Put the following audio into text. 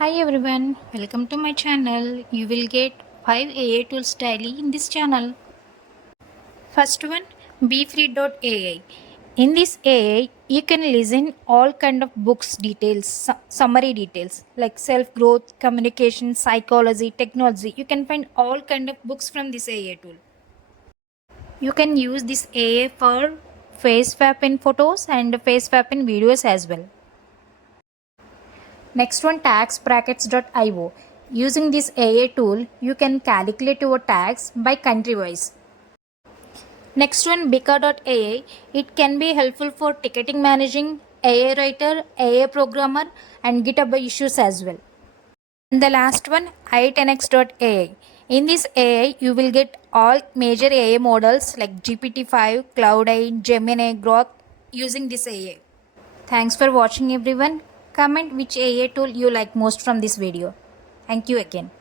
Hi everyone, welcome to my channel. You will get 5 AI tools daily in this channel. First one, Befreed.ai. In this AI, you can listen all kind of books details, summary details like self-growth, communication, psychology, technology. You can find all kind of books from this AI tool. You can use this AI for face swap in photos and face swap in videos as well. Next one, TaxBrackets.io. Using this AI tool, you can calculate your tax by country wise. Next one, Bika.ai. It can be helpful for ticketing managing, AI writer, AI programmer, and GitHub issues as well. And the last one, i10x.ai. In this AI, you will get all major AI models like GPT-5, Cloud8, Gemini, Grok using this AI. Thanks for watching everyone. Comment which AI tool you like most from this video. Thank you again.